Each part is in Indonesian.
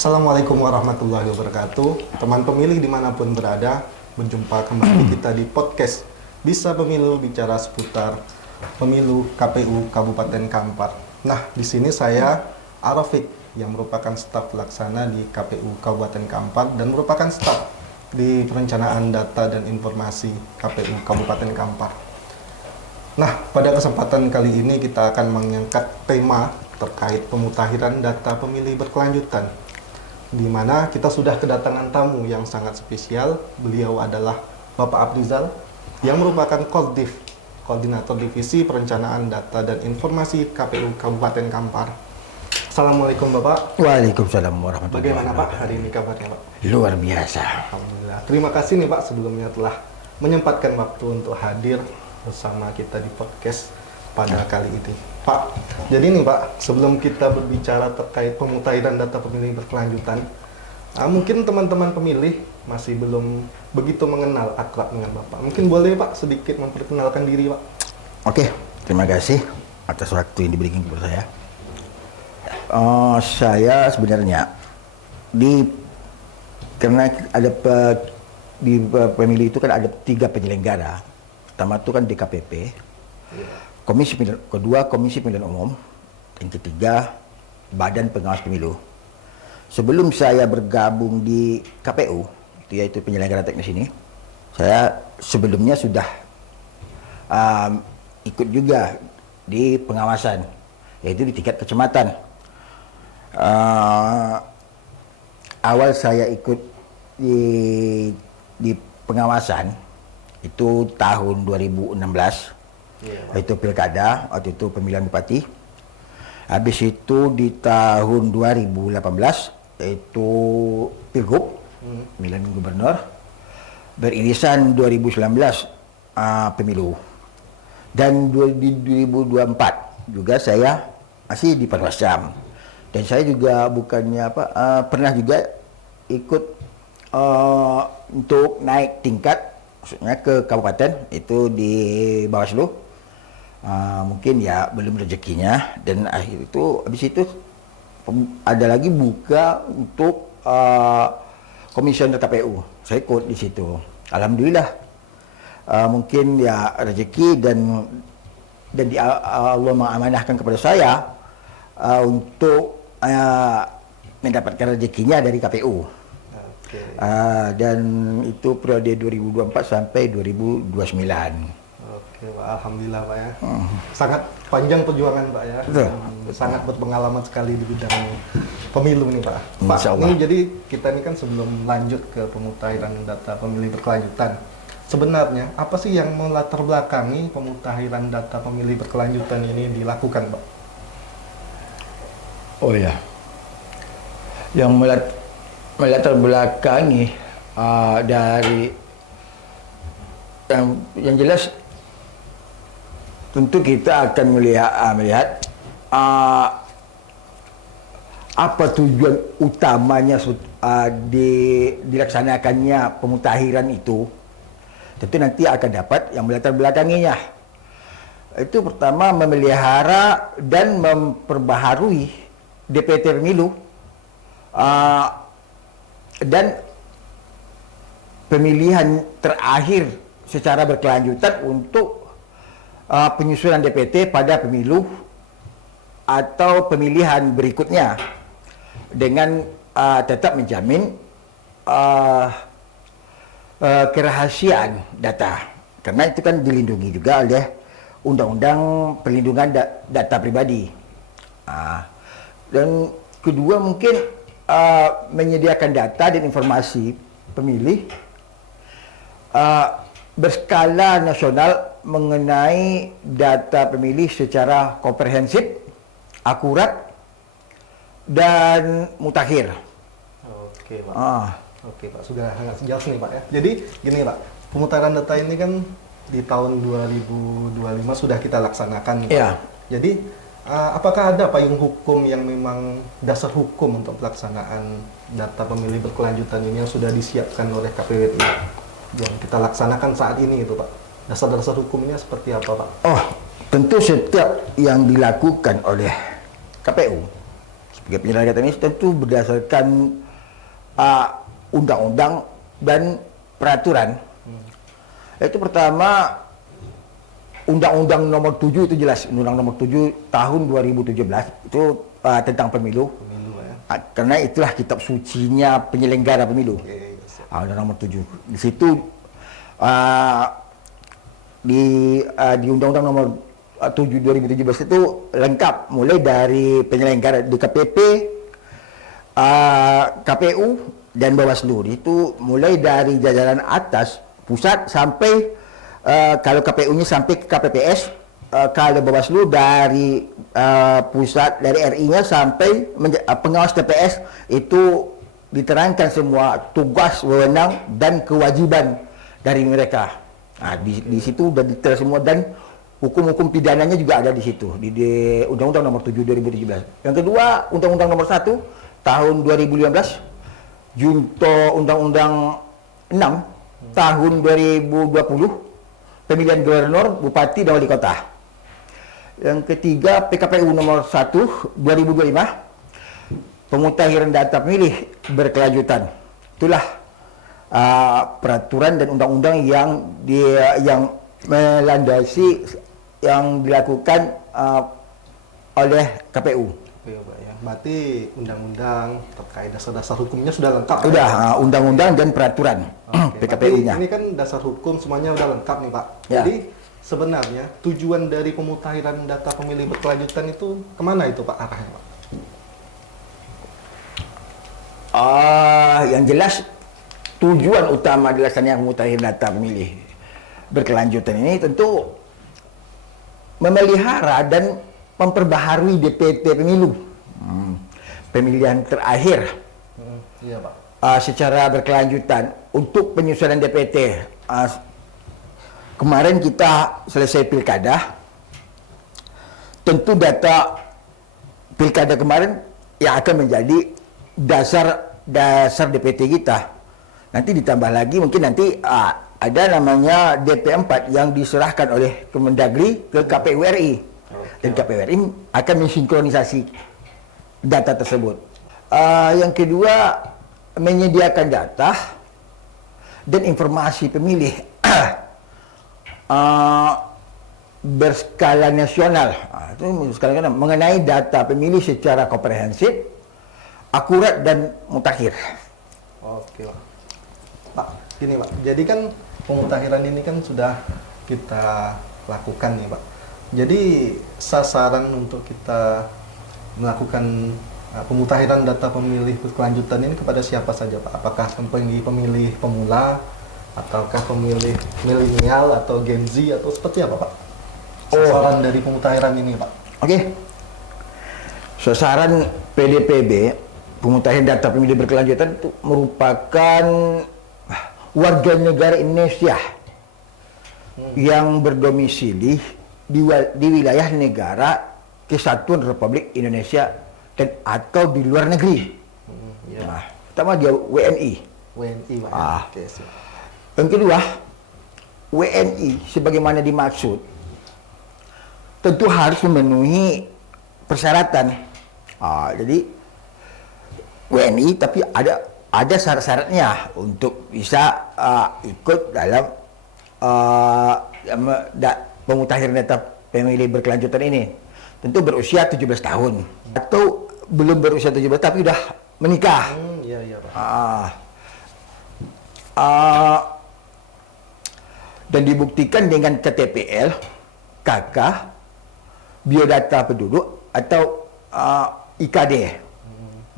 Assalamualaikum warahmatullahi wabarakatuh. Teman pemilih dimanapun berada, berjumpa kembali kita di podcast Bisa Pemilu bicara seputar pemilu KPU Kabupaten Kampar. Nah, di sini saya Arafik yang merupakan staf pelaksana di KPU Kabupaten Kampar dan merupakan staf di perencanaan data dan informasi KPU Kabupaten Kampar. Nah, pada kesempatan kali ini kita akan mengangkat tema terkait pemutakhiran data pemilih berkelanjutan, di mana kita sudah kedatangan tamu yang sangat spesial. Beliau adalah Bapak Abrizal yang merupakan Koordinator Divisi Perencanaan Data dan Informasi KPU Kabupaten Kampar. Assalamualaikum Bapak. Waalaikumsalam warahmatullahi Bagaimana wabarakatuh. Pak hari ini kabarnya Pak? Luar biasa. Alhamdulillah. Terima kasih nih Pak sebelumnya telah menyempatkan waktu untuk hadir bersama kita di podcast pada kali ini. Pak, jadi nih Pak, sebelum kita berbicara terkait pemutakhiran data pemilih berkelanjutan, mungkin teman-teman pemilih masih belum begitu mengenal akrab dengan Bapak. Mungkin boleh Pak sedikit memperkenalkan diri Pak? Oke, terima kasih atas waktu yang diberikan kepada saya. Saya sebenarnya karena ada di pemilu itu kan ada 3 penyelenggara. Pertama itu kan DKPP, kedua Komisi Pemilihan Umum, yang ketiga Badan Pengawas Pemilu. Sebelum saya bergabung di KPU, yaitu penyelenggara teknis ini, saya sebelumnya sudah ikut juga di pengawasan, yaitu di tingkat kecamatan. Awal saya ikut di pengawasan itu tahun 2016. Itu pilkada, waktu itu pemilihan bupati. Habis itu di tahun 2018 yaitu pilgub, pemilihan gubernur. Beririsan 2019 pemilu. Dan di 2024 juga saya masih di Panwascam. Dan saya juga pernah juga ikut untuk naik tingkat, maksudnya ke kabupaten, itu di Bawaslu. Mungkin ya belum rezekinya, dan akhir itu habis itu ada lagi buka untuk komisioner KPU. Saya ikut di situ. Alhamdulillah, mungkin ya rezeki dan Allah mengamanahkan kepada saya untuk mendapatkan rezekinya dari KPU. Dan itu periode 2024 sampai 2029. Oke Pak, Alhamdulillah Pak ya. Sangat panjang perjuangan Pak ya. Sangat berpengalaman sekali di bidang pemilu nih Pak. Pak, ini jadi kita ini kan sebelum lanjut ke pemutakhiran data pemilih berkelanjutan, sebenarnya apa sih yang melatar belakangi pemutakhiran data pemilih berkelanjutan ini dilakukan Pak? Oh ya, yang melatar belakangi dari yang jelas, tentu kita akan melihat apa tujuan utamanya dilaksanakannya pemutakhiran itu. Tentu nanti akan dapat yang melatar belakanginya. Itu pertama, memelihara dan memperbaharui DPT pemilu dan pemilihan terakhir secara berkelanjutan untuk penyusunan DPT pada pemilu atau pemilihan berikutnya, dengan tetap menjamin kerahasiaan data, karena itu kan dilindungi juga oleh Undang-Undang Perlindungan Data Pribadi. Dan kedua mungkin menyediakan data dan informasi pemilih berskala nasional mengenai data pemilih secara komprehensif, akurat, dan mutakhir. Oke Pak. Oke Pak, sudah sangat jelas nih Pak ya. Jadi gini Pak, pemutaran data ini kan di tahun 2025 sudah kita laksanakan Pak. Ya. Jadi apakah ada payung hukum yang memang dasar hukum untuk pelaksanaan data pemilih berkelanjutan ini yang sudah disiapkan oleh KPU yang kita laksanakan saat ini itu Pak? Dasar-dasar hukumnya seperti apa Pak? Tentu setiap yang dilakukan oleh KPU Penyelenggaraan teknis tentu berdasarkan undang-undang dan peraturan. Itu pertama, Undang-Undang Nomor 7 itu jelas, Undang Nomor 7 tahun 2017 itu tentang pemilu. Karena itulah kitab sucinya penyelenggara pemilu. Undang Nomor 7. Di situ di Undang-Undang Nomor 7 2017 itu lengkap, mulai dari penyelenggara DKPP, KPU dan Bawaslu. Itu mulai dari jajaran atas pusat sampai kalau KPU-nya sampai ke KPPS, kalau Bawaslu dari pusat, dari RI-nya sampai pengawas TPS, itu diterangkan semua tugas, wewenang dan kewajiban dari mereka. Di situ sudah detail semua, dan hukum-hukum pidananya juga ada di situ di Undang-Undang Nomor 7 2017. Yang kedua, Undang-Undang Nomor 1 tahun 2015, junto Undang-Undang 6 tahun 2020, pemilihan gubernur, bupati dan wali kota. Yang ketiga, PKPU Nomor 1 2025, pemutahiran data pemilih berkelanjutan. Itulah peraturan dan undang-undang yang melandasi yang dilakukan oleh KPU. Oke, Pak, ya. Berarti undang-undang terkait dasar-dasar hukumnya sudah lengkap. Sudah, undang-undang dan peraturan PKPU-nya. Ini kan dasar hukum semuanya sudah lengkap nih, Pak. Ya. Jadi sebenarnya tujuan dari pemutahiran data pemilih berkelanjutan itu kemana itu, Pak, arahnya, Pak? Yang jelas tujuan utama dilaksanakan pemutahiran data pemilih berkelanjutan ini tentu memelihara dan memperbaharui DPT pemilu pemilihan terakhir Iya, Pak. secara berkelanjutan untuk penyusunan DPT. Kemarin kita selesai pilkada, tentu data pilkada kemarin yang akan menjadi dasar DPT kita. Nanti ditambah lagi mungkin nanti ada namanya DP4 yang diserahkan oleh Kemendagri ke KPU RI. Dan KPU RI akan mensinkronisasi data tersebut. Yang kedua, menyediakan data dan informasi pemilih berskala nasional. Itu skala mengenai data pemilih secara komprehensif, akurat dan mutakhir. Oke, Pak. Pak, gini, Pak. Jadi kan pemutahiran ini kan sudah kita lakukan nih, Pak. Jadi sasaran untuk kita melakukan pemutahiran data pemilih berkelanjutan ini kepada siapa saja, Pak? Apakah pemilih pemula, ataukah pemilih milenial atau Gen Z, atau seperti apa, Pak? Sasaran dari pemutahiran ini, Pak. Oke. Sasaran PDPB, pemutahiran data pemilih berkelanjutan, itu merupakan warga negara Indonesia yang berdomisili di wilayah negara Kesatuan Republik Indonesia dan atau di luar negeri. Nah, pertama dia WNI. WNI, Pak. Oke, siap. Yang kedua, WNI sebagaimana dimaksud tentu harus memenuhi persyaratan. Jadi WNI tapi ada syarat-syaratnya untuk bisa ikut dalam pemutahiran data pemilih berkelanjutan ini. Tentu berusia 17 tahun atau belum berusia 17 tapi sudah menikah. Iya, Pak. Dan dibuktikan dengan KTPL, KK, biodata penduduk atau IKD.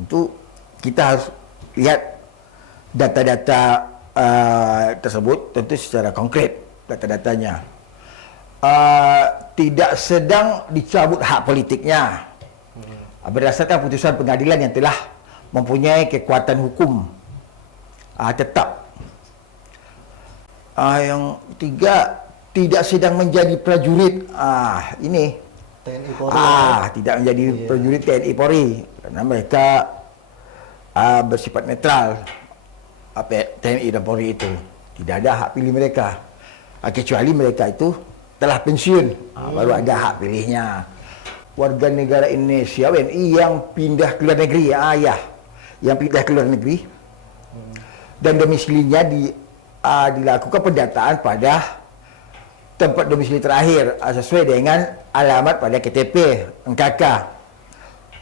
Itu kita harus lihat data-data tersebut tentu secara konkret data-datanya. Tidak sedang dicabut hak politiknya berdasarkan putusan pengadilan yang telah mempunyai kekuatan hukum tetap. Yang ketiga, tidak sedang menjadi prajurit. Ini TNI Polri. Tidak menjadi prajurit TNI Polri karena mereka bersifat netral. TNI dan Polri itu tidak ada hak pilih mereka, kecuali mereka itu telah pensiun, baru ada hak pilihnya. warga negara Indonesia WNI yang pindah ke luar negeri yang pindah ke luar negeri dan domisilinya dilakukan pendataan pada tempat domisili terakhir sesuai dengan alamat pada KTP NKK.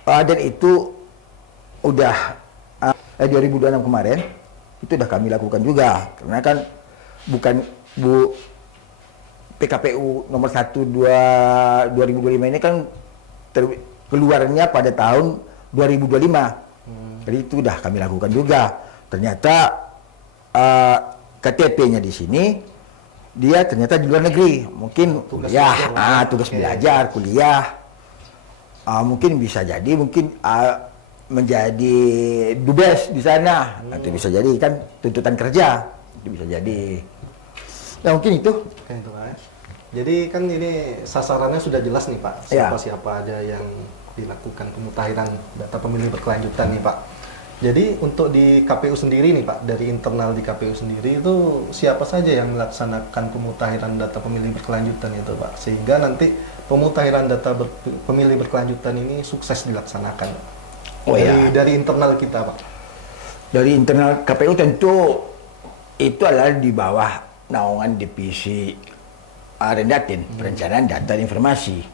Dan itu udah 2026 kemarin itu udah kami lakukan juga, karena kan bukan PKPU nomor 1 2025 ini kan keluarnya pada tahun 2025. Jadi itu udah kami lakukan juga. Ternyata KTP-nya di sini dia ternyata di luar negeri, mungkin kuliah, tugas belajar, kuliah. Mungkin bisa jadi menjadi dubes di sana, atau bisa jadi kan tuntutan kerja, itu bisa jadi. Nah mungkin itu. Oke, itu Pak. Jadi kan ini sasarannya sudah jelas nih Pak, siapa-siapa aja yang dilakukan pemutahiran data pemilih berkelanjutan nih Pak. Jadi untuk di KPU sendiri nih Pak, dari internal di KPU sendiri itu siapa saja yang melaksanakan pemutahiran data pemilih berkelanjutan itu Pak, sehingga nanti pemutahiran data pemilih berkelanjutan ini sukses dilaksanakan Pak. Dari internal kita Pak. Dari internal KPU tentu itu adalah di bawah naungan divisi Rendatin, Perencanaan Data dan Informasi.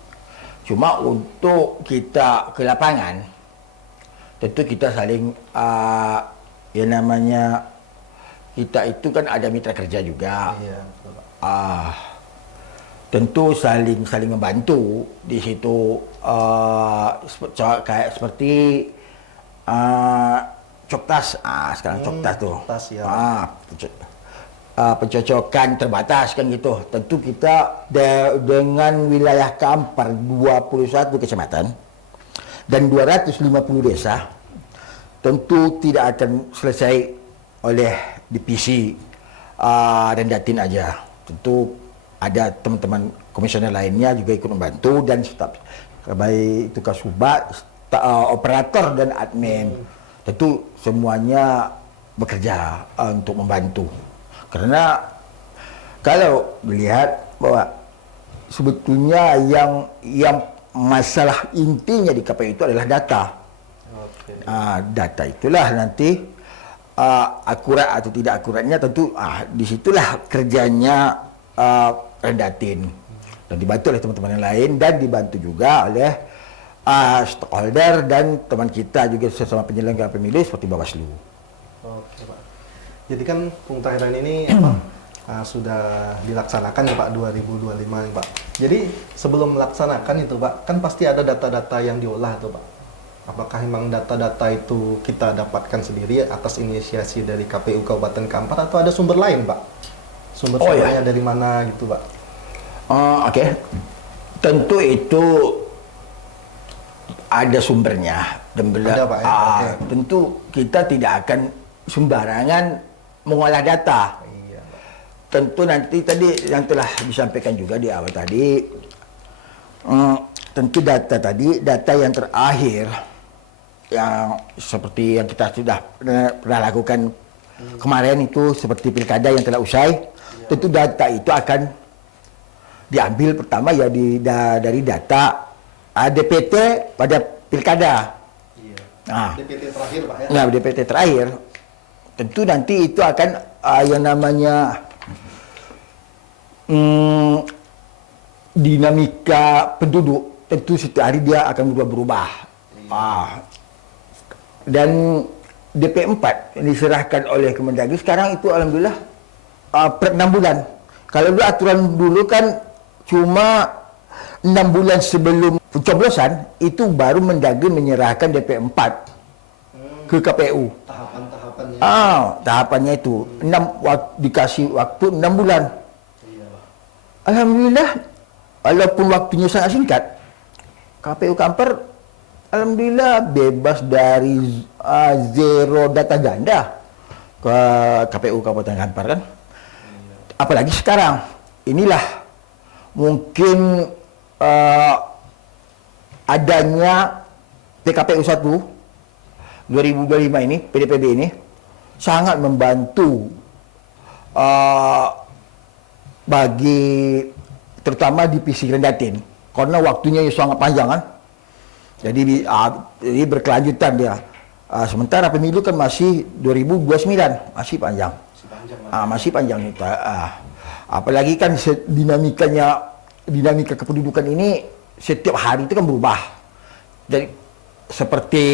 Cuma untuk kita ke lapangan, tentu kita saling yang namanya kita itu kan ada mitra kerja juga. Iya, betul, Pak. Tentu saling membantu di situ, kayak seperti Coktas, sekarang Coktas tuh. Coktas, ya. Pencocokan terbatas kan gitu. Tentu kita dengan wilayah Kampar 21 kecamatan dan 250 desa, tentu tidak akan selesai oleh divisi Rendatin aja. Tentu ada teman-teman komisioner lainnya juga ikut membantu, dan staf baik itu Kasubag, operator dan admin. Tentu semuanya bekerja untuk membantu. Karena kalau melihat bahwa sebetulnya yang masalah intinya di KPU itu adalah data. Data itulah nanti akurat atau tidak akuratnya tentu disitulah kerjanya Rendatin, dan dibantu oleh teman-teman yang lain, dan dibantu juga oleh stakeholder dan teman kita juga sesama penyelenggara pemilu seperti Bawaslu. Oke Pak. Jadi kan pemutahiran ini sudah dilaksanakan ya Pak 2025 nih Pak. Jadi sebelum melaksanakan itu Pak, kan pasti ada data-data yang diolah tuh Pak. Apakah memang data-data itu kita dapatkan sendiri atas inisiasi dari KPU Kabupaten Kampar, atau ada sumber lain Pak? Sumber-sumbernya dari mana gitu Pak? Oke. Tentu itu ada sumbernya. Ada Pak ya? Tentu kita tidak akan sembarangan mengolah data. Iya, Pak. Tentu nanti tadi yang telah disampaikan juga di awal tadi, tentu data yang terakhir, yang seperti yang kita sudah pernah lakukan kemarin itu, seperti pilkada yang telah usai, tentu data itu akan diambil pertama ya dari data DPT pada pilkada. Iya. DPT terakhir Pak ya? Nah, DPT terakhir. Tentu nanti itu akan yang namanya dinamika penduduk, tentu setiap hari dia akan berubah-berubah. Dan DP4 yang diserahkan oleh Kemendagri sekarang itu alhamdulillah per 6 bulan. Kalau dulu aturan dulu kan cuma 6 bulan sebelum pencoblosan itu baru Mendagri menyerahkan DP4 ke KPU. Tahapan-tahapannya. Tahapannya itu dikasih waktu 6 bulan. Iya, Pak. Alhamdulillah, walaupun waktunya sangat singkat, KPU Kampar alhamdulillah bebas dari zero data ganda ke KPU Kabupaten Kampar kan. Apalagi sekarang, inilah mungkin adanya PKPU 1 2025 ini, PDPB ini sangat membantu bagi terutama divisi Rendatin, karena waktunya sangat panjang kan. Jadi berkelanjutan dia. Sementara pemilu kan masih 2029, masih panjang. Masih panjang itu. Apalagi kan dinamika kependudukan ini setiap hari itu kan berubah. Jadi seperti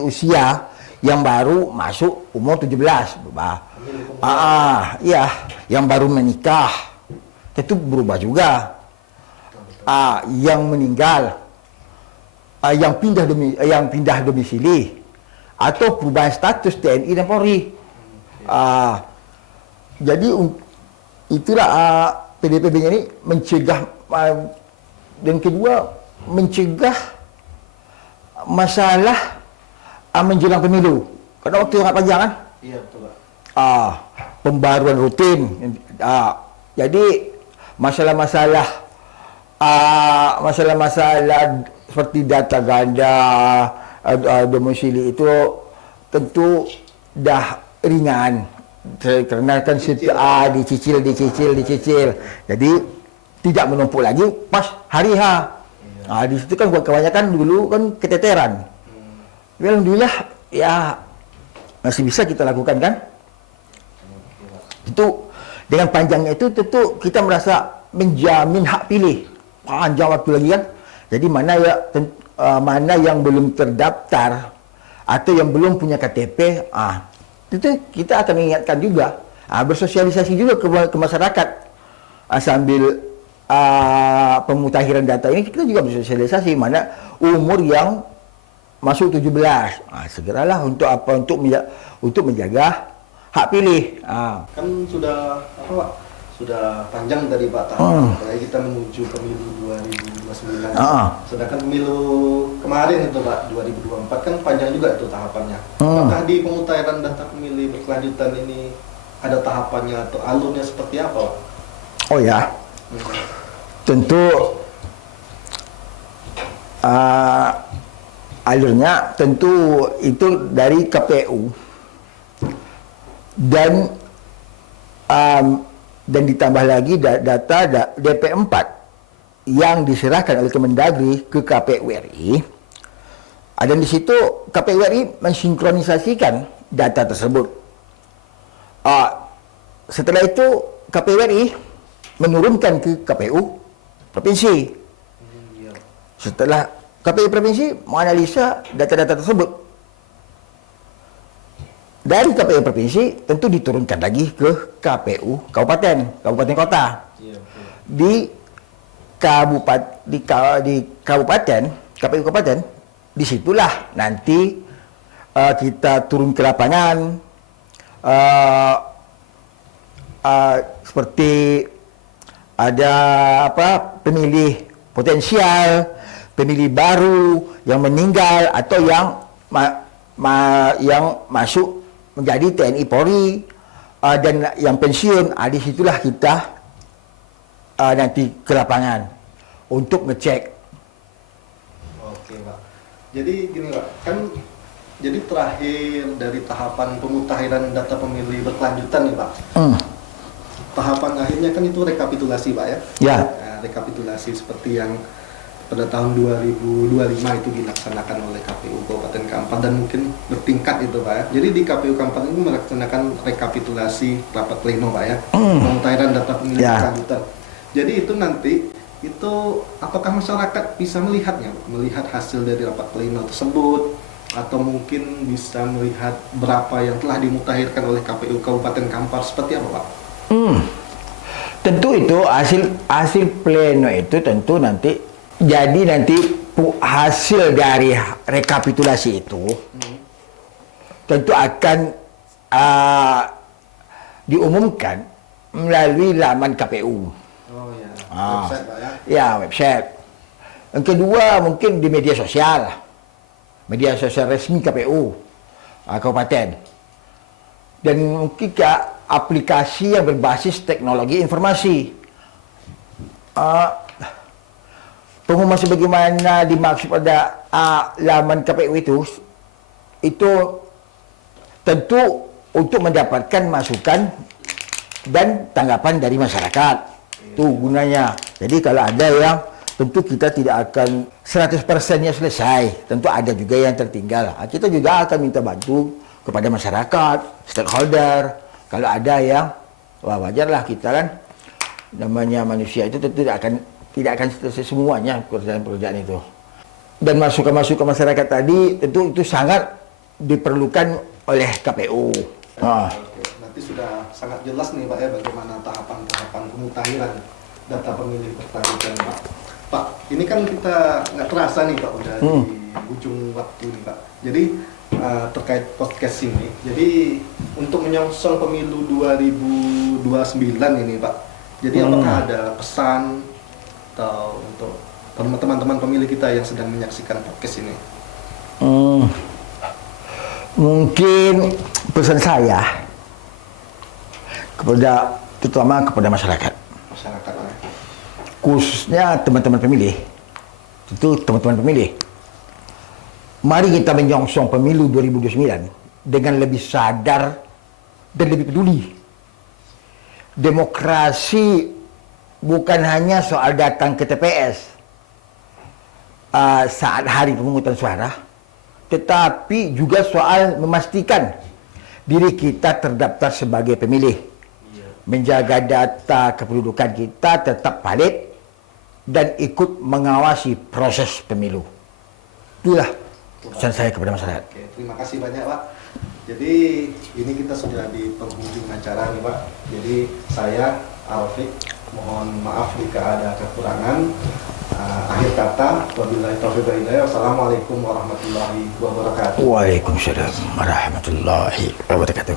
usia yang baru masuk umur 17 berubah. Iya, yang baru menikah itu berubah juga. Yang meninggal, yang pindah domisili atau perubahan status TNI dan Polri. Jadi itulah PDPB-nya ini mencegah, dan kedua mencegah masalah menjelang pemilu. Karena waktu yang sangat panjang kan? Iya, betul, Pak. Pembaruan rutin. Jadi masalah-masalah seperti data ganda, domisili itu tentu dah ringan. Karena kan dicicil. Jadi tidak menumpuk lagi pas hari H. Di situ kan kebanyakan dulu kan keteteran. Tapi alhamdulillah ya masih bisa kita lakukan kan. Itu dengan panjangnya itu tentu kita merasa menjamin hak pilih. Panjang waktu lagi kan. Jadi mana yang belum terdaftar atau yang belum punya KTP, itu kita akan mengingatkan juga, bersosialisasi juga ke masyarakat, sambil pemutakhiran data ini kita juga bersosialisasi mana umur yang masuk 17. Segeralah untuk apa? Untuk menjaga hak pilih. Kan sudah apa, Pak? Sudah panjang dari Pak tahapan. Apalagi kita menuju pemilu 2029. Sedangkan pemilu kemarin itu Pak 2024 kan panjang juga itu tahapannya. Apakah di pemutahiran data pemilih berkelanjutan ini ada tahapannya atau alurnya seperti apa, Pak? Oh ya, tentu alurnya tentu itu dari KPU dan ditambah lagi data DP4 yang diserahkan oleh Kemendagri ke KPU RI. Dan di situ KPU RI mensinkronisasikan data tersebut. Setelah itu KPU RI menurunkan ke KPU provinsi. Setelah KPU provinsi menganalisa data-data tersebut. Dari KPU provinsi tentu diturunkan lagi ke KPU kabupaten kota. Di kabupaten KPU kabupaten, disitulah nanti kita turun ke lapangan, seperti ada pemilih potensial, pemilih baru yang meninggal atau yang masuk menjadi TNI Polri, dan yang pensiun. Disitulah kita nanti ke lapangan untuk ngecek. Oke, Pak. Jadi gini, Pak, kan jadi terakhir dari tahapan pemutakhiran data pemilih berkelanjutan nih, Pak. Tahapan akhirnya kan itu rekapitulasi, Pak ya. Ya. Nah, rekapitulasi seperti yang pada tahun 2025 itu dilaksanakan oleh KPU Kabupaten Kampar dan mungkin bertingkat itu, Pak ya. Jadi di KPU Kampar ini melaksanakan rekapitulasi rapat pleno, Pak ya. Pemutakhiran data pemilih berkelanjutan. Jadi itu nanti itu apakah masyarakat bisa melihatnya, melihat hasil dari rapat pleno tersebut, atau mungkin bisa melihat berapa yang telah dimutakhirkan oleh KPU Kabupaten Kampar, seperti apa, Pak? Tentu itu hasil pleno itu tentu nanti hasil dari rekapitulasi itu tentu akan diumumkan melalui laman KPU. Oh ya, website, Pak ya? Ya, website. Yang kedua mungkin di media sosial resmi KPU kabupaten, dan mungkin ke aplikasi yang berbasis teknologi informasi. Pengumuman sebagaimana dimaksud pada laman KPU itu tentu untuk mendapatkan masukan dan tanggapan dari masyarakat. Itu gunanya. Jadi kalau ada yang tentu kita tidak akan 100%-nya selesai. Tentu ada juga yang tertinggal. Kita juga akan minta bantu kepada masyarakat, stakeholder. Kalau ada yang, wah wajarlah kita kan, namanya manusia itu tentu tidak akan selesai semuanya pekerjaan-pekerjaan itu. Dan masukan-masukan masyarakat tadi tentu itu sangat diperlukan oleh KPU. Oke, nanti sudah sangat jelas nih Pak ya bagaimana tahapan-tahapan pemutahiran data pemilih bertanggungan Pak. Pak, ini kan kita nggak terasa nih Pak udah di ujung waktu nih Pak. Jadi terkait podcast ini, jadi untuk menyongsong pemilu 2029 ini Pak. Jadi apakah ada pesan atau untuk teman-teman pemilih kita yang sedang menyaksikan podcast ini? Mungkin pesan saya terutama kepada masyarakat, khususnya teman-teman pemilih, mari kita menyongsong pemilu 2029 dengan lebih sadar dan lebih peduli. Demokrasi bukan hanya soal datang ke TPS saat hari pemungutan suara, tetapi juga soal memastikan diri kita terdaftar sebagai pemilih, menjaga data kependudukan kita tetap valid, dan ikut mengawasi proses pemilu. Itulah pesan saya kepada masyarakat. Oke, terima kasih banyak Pak. Jadi ini kita sudah di penghujung acara nih Pak. Jadi saya Alfik mohon maaf jika ada kekurangan. Akhir kata, wabillahi taufiq wal hidayah. Wassalamualaikum warahmatullahi wabarakatuh. Waalaikumsalam warahmatullahi wabarakatuh.